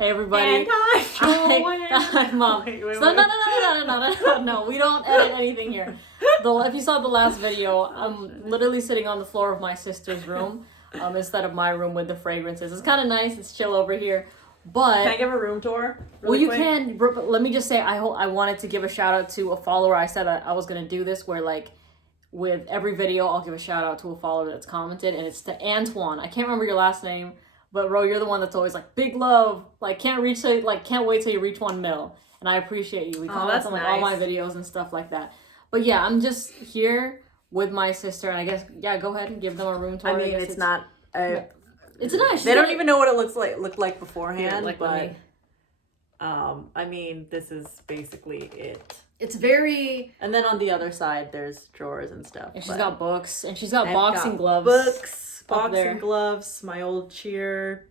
Hey everybody. And Mom. Wait, No, we don't edit anything here. If you saw the last video, I'm literally sitting on the floor of my sister's room, instead of my room with the fragrances. It's kind of nice. It's chill over here. But can I give a room tour? Really quick? Can. But let me just say, I wanted to give a shout out to a follower. I said that I was gonna do this, where like with every video, I'll give a shout out to a follower that's commented, and it's to Antoine. I can't remember your last name, but Ro, you're the one that's always like, big love. Like can't wait till you reach 1 mil. And I appreciate you. We comment on like all my videos and stuff like that. But yeah, I'm just here with my sister, and I guess go ahead and give them a room tour. I mean, it's not. It's nice. They don't even know what it looked like beforehand. Yeah, but I mean, this is basically it. It's very. And then on the other side, there's drawers and stuff. And she's got books, and she's got boxing gloves. Boxing gloves, my old cheer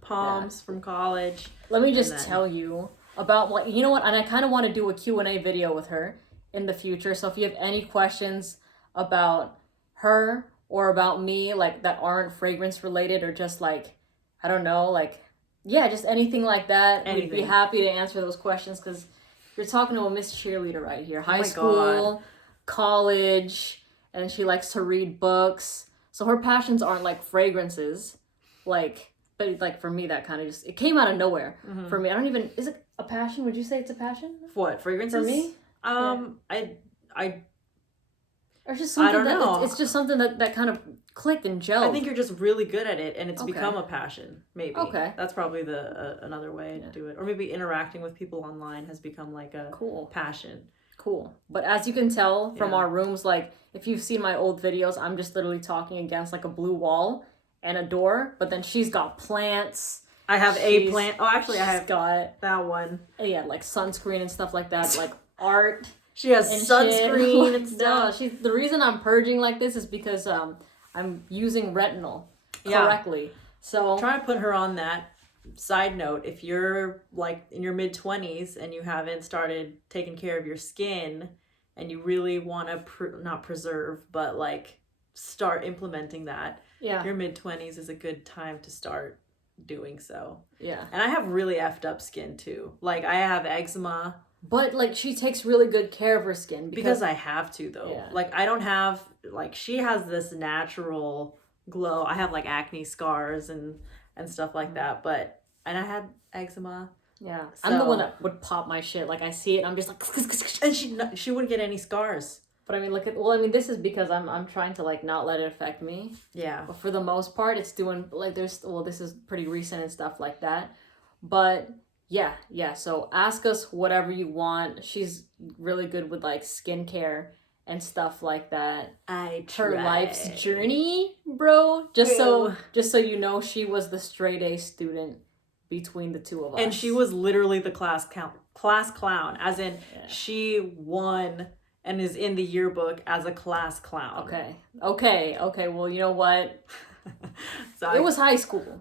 palms from college. Let me just tell you about, like, you know what? And I kind of want to do a Q&A video with her in the future. So if you have any questions about her or about me, like that aren't fragrance related, or just like, I don't know, like, yeah, just anything like that, we'd be happy to answer those questions, because you're talking to a Miss Cheerleader right here. High school, college, and she likes to read books. So her passions aren't like fragrances, like, but like for me, that kind of just, it came out of nowhere for me. I don't even, is it a passion? Would you say it's a passion? What, fragrances? For me? Or just something I don't know. It's just something that kind of clicked and gelled. I think you're just really good at it, and it's become a passion, maybe. Okay. That's probably another way to do it. Or maybe interacting with people online has become like a passion. Cool. But as you can tell from our rooms, like, if you've seen my old videos, I'm just literally talking against like a blue wall and a door, but then she's got plants. I have a plant. Oh, actually, I have got that one. Yeah, like sunscreen and stuff like that, like art. She has sunscreen and stuff. No, the reason I'm purging like this is because I'm using retinol correctly. So I'm trying to put her on that. Side note, if you're like in your mid-20s and you haven't started taking care of your skin, and you really want to not preserve, but like start implementing that, your mid-20s is a good time to start doing so. Yeah. And I have really effed up skin too. Like, I have eczema. But like, she takes really good care of her skin because I have to, though. Yeah. Like, I don't have, like, she has this natural glow. I have like acne scars and stuff like that, and I had eczema. Yeah. So, I'm the one that would pop my shit. Like, I see it and I'm just like, and she wouldn't get any scars. But I mean, this is because I'm trying to like not let it affect me. Yeah. But for the most part, it's doing like this is pretty recent and stuff like that. But yeah. So ask us whatever you want. She's really good with like skincare and stuff like that. Her life's journey, bro. Just so you know, she was the straight A student between the two of us. And she was literally the class clown, as in she won and is in the yearbook as a class clown. Okay. Well, you know what? It was high school.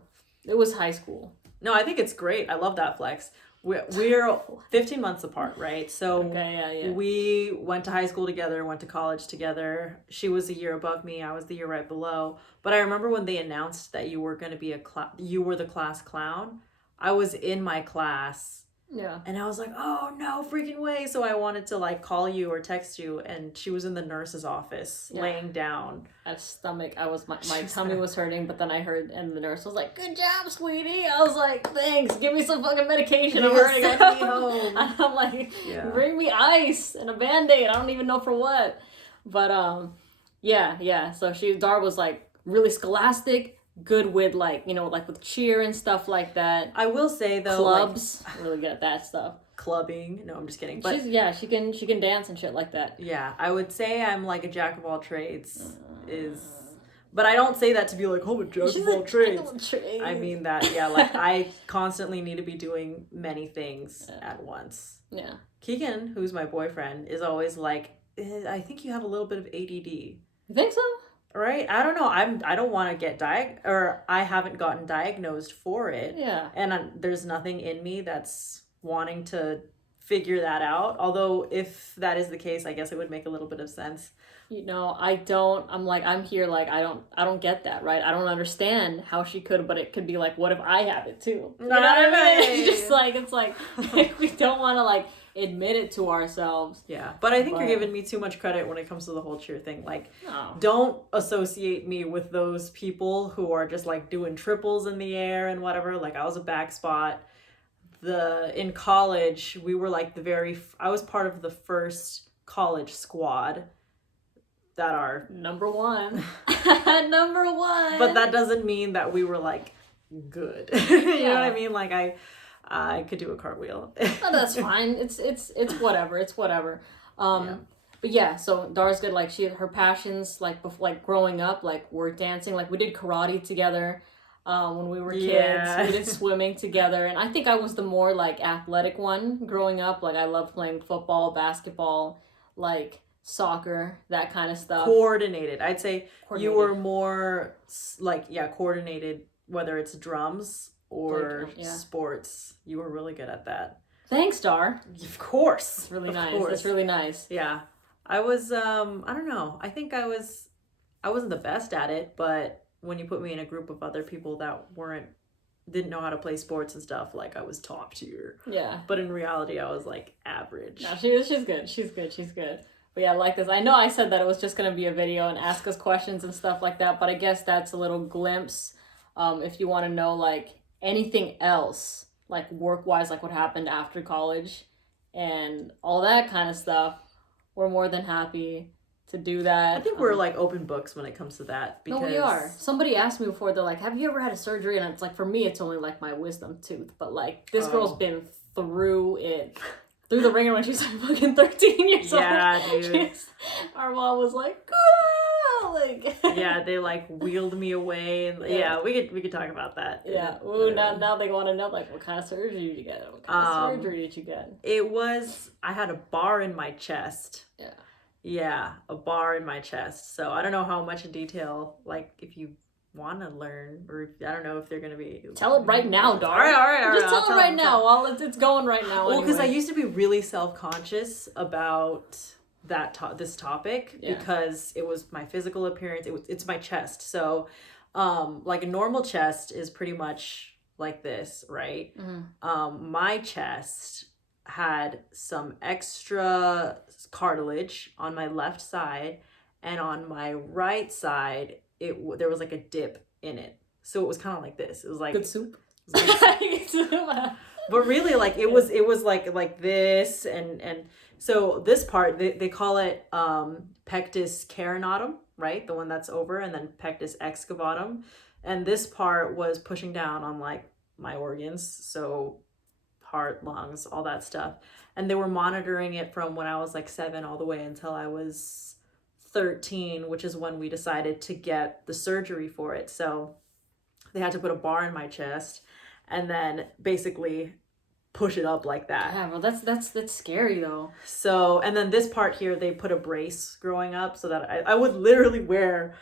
No, I think it's great. I love that flex. We're 15 months apart, right? So we went to high school together, went to college together. She was a year above me. I was the year right below. But I remember when they announced that you were going to be you were the class clown. I was in my class. Yeah. And I was like, oh, no freaking way. So I wanted to like call you or text you, and she was in the nurse's office laying down. At stomach. My tummy was hurting, but then I heard, and the nurse was like, good job, sweetie. I was like, thanks. Give me some fucking medication. I'm hurting. Send me home. And I'm like, bring me ice and a Band-Aid. I don't even know for what. But yeah. So Dar was like really scholastic. Good with like, you know, like with cheer and stuff like that. I will say though, clubs, like, really good at that stuff. Clubbing. No, I'm just kidding. But she can dance and shit like that. Yeah, I would say I'm like a jack of all trades. But I don't say that to be like, oh, a jack of all trades. I mean that, like I constantly need to be doing many things at once. Yeah. Keegan, who's my boyfriend, is always like, I think you have a little bit of ADD. You think so? Right? I don't know. I don't want to get I haven't gotten diagnosed for it. Yeah. And there's nothing in me that's wanting to figure that out. Although if that is the case, I guess it would make a little bit of sense. You know, I'm here like I don't get that, right? I don't understand how she could, but it could be like, what if I have it too? You know what I mean? It's like we don't want to like admit it to ourselves. Yeah, but I think you're giving me too much credit when it comes to the whole cheer thing. Like, don't associate me with those people who are just like doing triples in the air and whatever. Like, I was a back spot. In college, we were like I was part of the first college squad that are number one. Number one. But that doesn't mean that we were like good. You know what I mean? Like I could do a cartwheel. No, that's fine. It's whatever. It's whatever. But yeah, so Dar's good. Like her passions, like before, like growing up, like we're dancing. Like we did karate together when we were kids. We did swimming together, and I think I was the more like athletic one growing up. Like I loved playing football, basketball, like soccer, that kind of stuff. Coordinated. I'd say you were more like coordinated, whether it's drums or sports. You were really good at that. Thanks, Dar. Of course. It's really nice. It's really nice. Yeah. I was I don't know. I think I wasn't the best at it, but when you put me in a group of other people that didn't know how to play sports and stuff, like I was top tier. Yeah. But in reality I was like average. No, she's good. She's good. But yeah, I like this. I know I said that it was just going to be a video and ask us questions and stuff like that, but I guess that's a little glimpse. If you want to know, like, anything else, like, work-wise, like what happened after college and all that kind of stuff, we're more than happy to do that. I think we're, like, open books when it comes to that. Because... No, we are. Somebody asked me before, they're like, have you ever had a surgery? And it's like, for me, it's only, like, my wisdom tooth. But, like, this girl's been through it. Through the ringer when she was like fucking 13 years old. Yeah, dude. Our mom was like, like yeah, they like wheeled me away, and we could talk about that. Yeah. Ooh, now they want to know like what kind of surgery did you get? What kind of surgery did you get? I had a bar in my chest. Yeah. Yeah, a bar in my chest. So I don't know how much in detail, like if you want to learn, or I don't know if they're going to be... Tell it right now, Dar. All right. Just tell it right now while it's going right now. Well, because I used to be really self-conscious about this topic because it was my physical appearance. It's my chest. So, like a normal chest is pretty much like this, right? Mm-hmm. My chest had some extra cartilage on my left side, and on my right side there was like a dip in it, so it was kind of like this. It was like good soup. But really, like it was like this, and so this part they call it pectus carinatum, right? The one that's over, and then pectus excavatum, and this part was pushing down on like my organs, so heart, lungs, all that stuff, and they were monitoring it from when I was like 7 all the way until I was 13, which is when we decided to get the surgery for it. So they had to put a bar in my chest and then basically push it up like that. Yeah, well, that's scary though. So, and then this part here, they put a brace growing up so that I would literally wear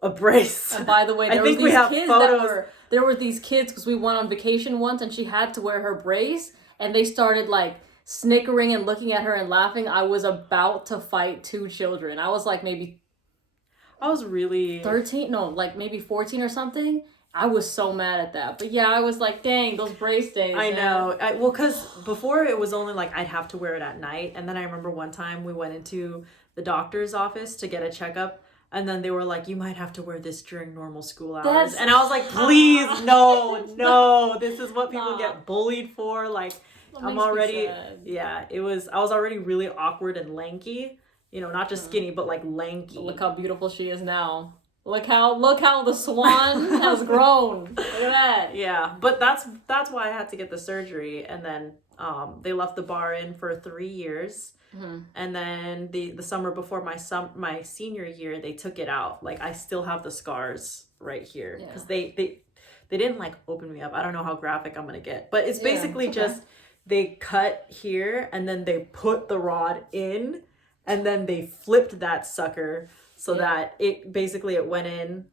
a brace. And by the way, there were these kids because we went on vacation once and she had to wear her brace, and they started like snickering and looking at her and laughing. I was about to fight 2 children. I was like I was really 13, no, like maybe 14 or something. I was so mad at that. But yeah, I was like, dang, those brace days. I know. Well, because before it was only like I'd have to wear it at night. And then I remember one time we went into the doctor's office to get a checkup. And then they were like, you might have to wear this during normal school hours. And I was like, please, no. This is what people get bullied for. Like, I'm already, I was already really awkward and lanky, you know, not just skinny, but like lanky. But look how beautiful she is now. Look how the swan has grown. Look at that. Yeah, but that's why I had to get the surgery. And then they left the bar in for 3 years. Mm-hmm. And then the summer before my senior year, they took it out. Like I still have the scars right here because they didn't like open me up. I don't know how graphic I'm gonna get, but it's basically just they cut here and then they put the rod in and then they flipped that sucker so that it went in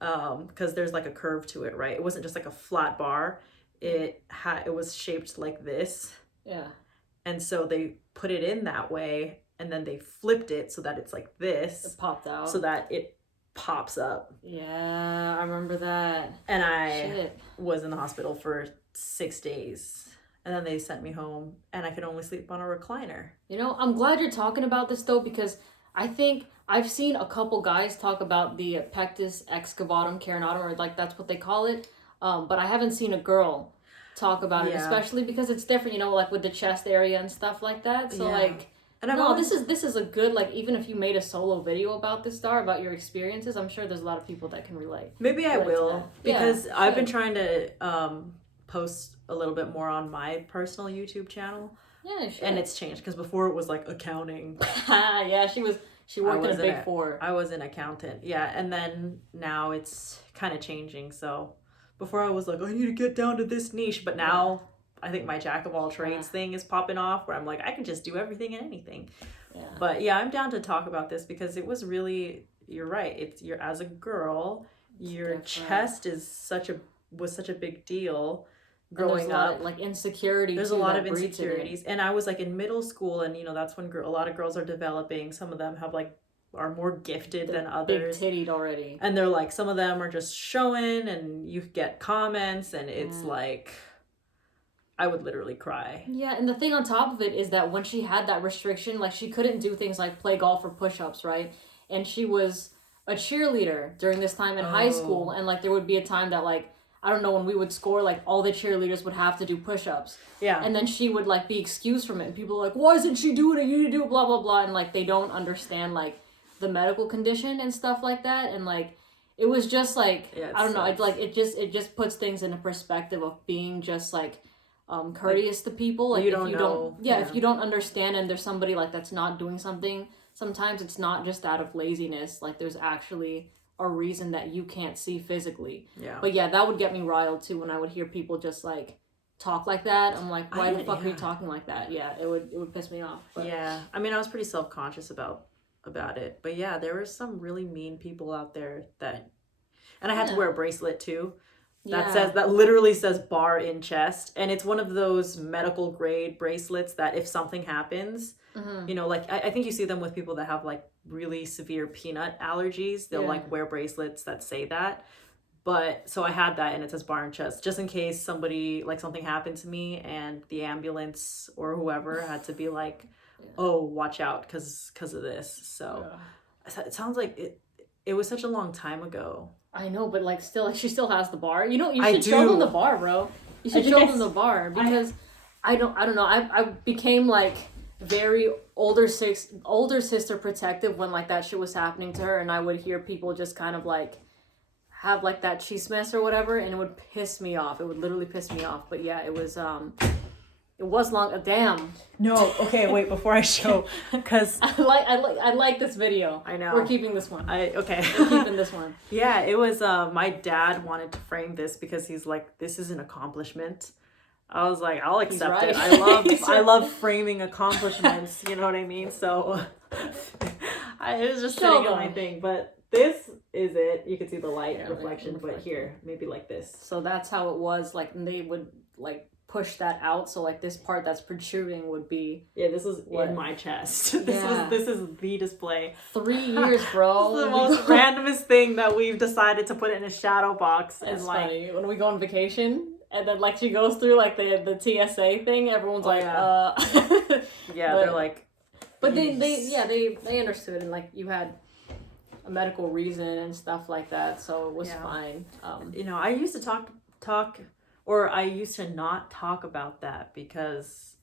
because there's like a curve to it, right? It wasn't just like a flat bar. It was shaped like this. Yeah. And so they put it in that way, and then they flipped it so that it's like this. It popped out. So that it pops up. Yeah, I remember that. And I was in the hospital for 6 days. And then they sent me home, and I could only sleep on a recliner. You know, I'm glad you're talking about this, though, because I think I've seen a couple guys talk about the pectus excavatum carinatum, or like that's what they call it. But I haven't seen a girl talk about it, especially because it's different, you know, like with the chest area and stuff like that. So like, and this is a good, like, even if you made a solo video about this, Dar, about your experiences, I'm sure there's a lot of people that can relate. Maybe I will, because I've been trying to post a little bit more on my personal YouTube channel. Yeah, sure. And it's changed, because before it was like accounting. Yeah, she worked in a Big Four. I was an accountant, yeah, and then now it's kind of changing. So before I was like, I need to get down to this niche, but now I think my jack of all trades thing is popping off, where I'm like, I can just do everything and anything. Yeah. But yeah, I'm down to talk about this, because it was really, you're right. You're as a girl, your chest was such a big deal growing up. Like insecurity. There's a lot of insecurities, and I was like in middle school, and you know that's when a lot of girls are developing. Some of them are more gifted than others. Big tittied already. And they're like, some of them are just showing, and you get comments, and it's like, I would literally cry. Yeah, and the thing on top of it is that when she had that restriction, like she couldn't do things like play golf or push-ups, right? And she was a cheerleader during this time in high school, and like there would be a time that like, I don't know, when we would score, like all the cheerleaders would have to do push-ups. Yeah. And then she would like be excused from it, and people are like, why isn't she doing it? You need to do it, blah, blah, blah. And like they don't understand like the medical condition and stuff like that. And like it was just like, I don't know, it just puts things in a perspective of being just like courteous to people. Like if you don't understand, and there's somebody like that's not doing something, sometimes it's not just out of laziness. Like there's actually a reason that you can't see physically. Yeah. But yeah, that would get me riled too when I would hear people just like talk like that. I'm like, why the fuck are you talking like that? Yeah, it would piss me off. But. Yeah, I mean, I was pretty self-conscious about it, but yeah, there were some really mean people out there and I had to wear a bracelet too. That literally says bar in chest, and it's one of those medical grade bracelets that if something happens, you know, like I think you see them with people that have like really severe peanut allergies. They'll like wear bracelets that say that. But so I had that, and it says bar in chest, just in case something happened to me and the ambulance or whoever had to be like, oh, watch out because of this. So it sounds like it was such a long time ago. I know, but like still, like she still has the bar. You know, you should show them the bar, bro. You should show them the bar, because I don't know. I became like very older sister protective when like that shit was happening to her, and I would hear people just kind of like have like that chismes or whatever, and it would piss me off. It would literally piss me off. But yeah, it was long. Damn. No. Okay. Wait. Before I show, because I like this video. I know. We're keeping this one. Okay. We're keeping this one. Yeah. It was. My dad wanted to frame this because he's like, this is an accomplishment. I was like, I'll accept it. I love framing accomplishments. You know what I mean? So it was just sitting on my thing, but. This is it. You can see the light reflection, but here, maybe like this. So that's how it was. Like, and they would like push that out. So like this part that's protruding would be. Yeah, this is in my chest. This is the display. 3 years, bro. This is the most randomest thing that we've decided to put in a shadow box. It's funny when we go on vacation. And then like she goes through like the TSA thing. Everyone's yeah, they're like. But they understood, and like you had a medical reason and stuff like that, so it was fine. You know, I used to talk, or I used to not talk about that because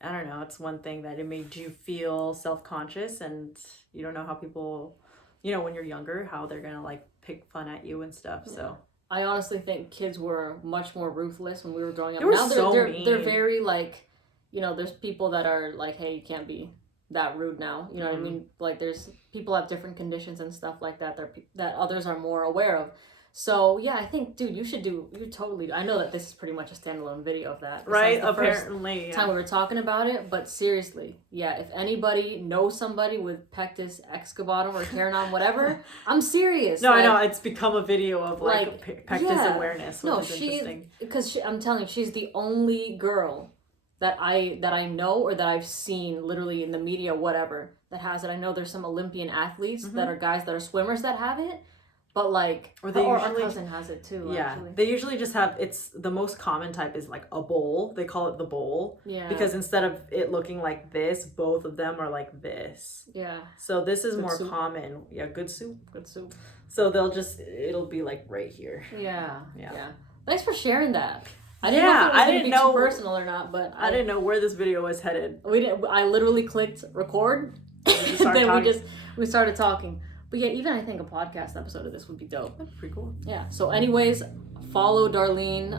I don't know. It's one thing that it made you feel self-conscious, and you don't know how people, you know, when you're younger, how they're gonna like pick fun at you and stuff. Yeah. So I honestly think kids were much more ruthless when we were growing up. Now they're very like, you know, there's people that are like, hey, you can't be that rude now. You know what I mean? Like there's people have different conditions and stuff like that that others are more aware of. So yeah, I think, dude, I know that this is pretty much a standalone video of that. Right, apparently. Time we were talking about it, but seriously, yeah, if anybody knows somebody with pectus excavatum or carinatum, whatever, I'm serious. No, like, I know, it's become a video of like pectus awareness, which is interesting. Because I'm telling you, she's the only girl that I know or that I've seen literally in the media, whatever, that has it. I know there's some Olympian athletes that are guys that are swimmers that have it, but like, or our cousin has it too. Yeah, actually. They usually just have, it's the most common type is like a bowl. They call it the bowl. Yeah. Because instead of it looking like this, both of them are like this. Yeah. So this is good more soup. Common. Yeah, good soup. Good soup. So it'll be like right here. Yeah. Thanks for sharing that. I didn't know too personal or not, but I didn't know where this video was headed. I literally clicked record, and then we started talking. But yeah, even I think a podcast episode of this would be dope. That's pretty cool. Yeah. So, anyways, follow Darlene,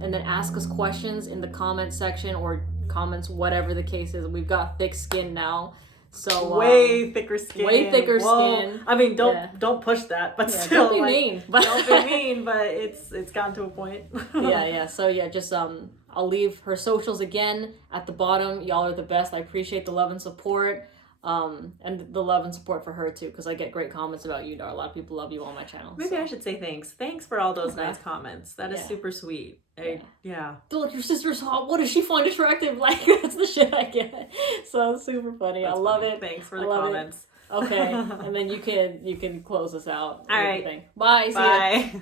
and then ask us questions in the comment section or comments, whatever the case is. We've got thick skin now. So way thicker skin. Skin. I mean, don't push that, but still, don't be mean. Don't be mean. But it's gotten to a point. yeah. So yeah, just I'll leave her socials again at the bottom. Y'all are the best. I appreciate the love and support. And the love and support for her too, because I get great comments about you, Dar. A lot of people love you on my channel. Maybe I should say thanks. Thanks for all those nice comments. That is super sweet. Yeah. They're like, your sister's hot. What does she find attractive? Like, that's the shit I get. So it's super funny. I love it. Thanks for the comments. Okay, and then you can close us out. All right. Bye. See ya.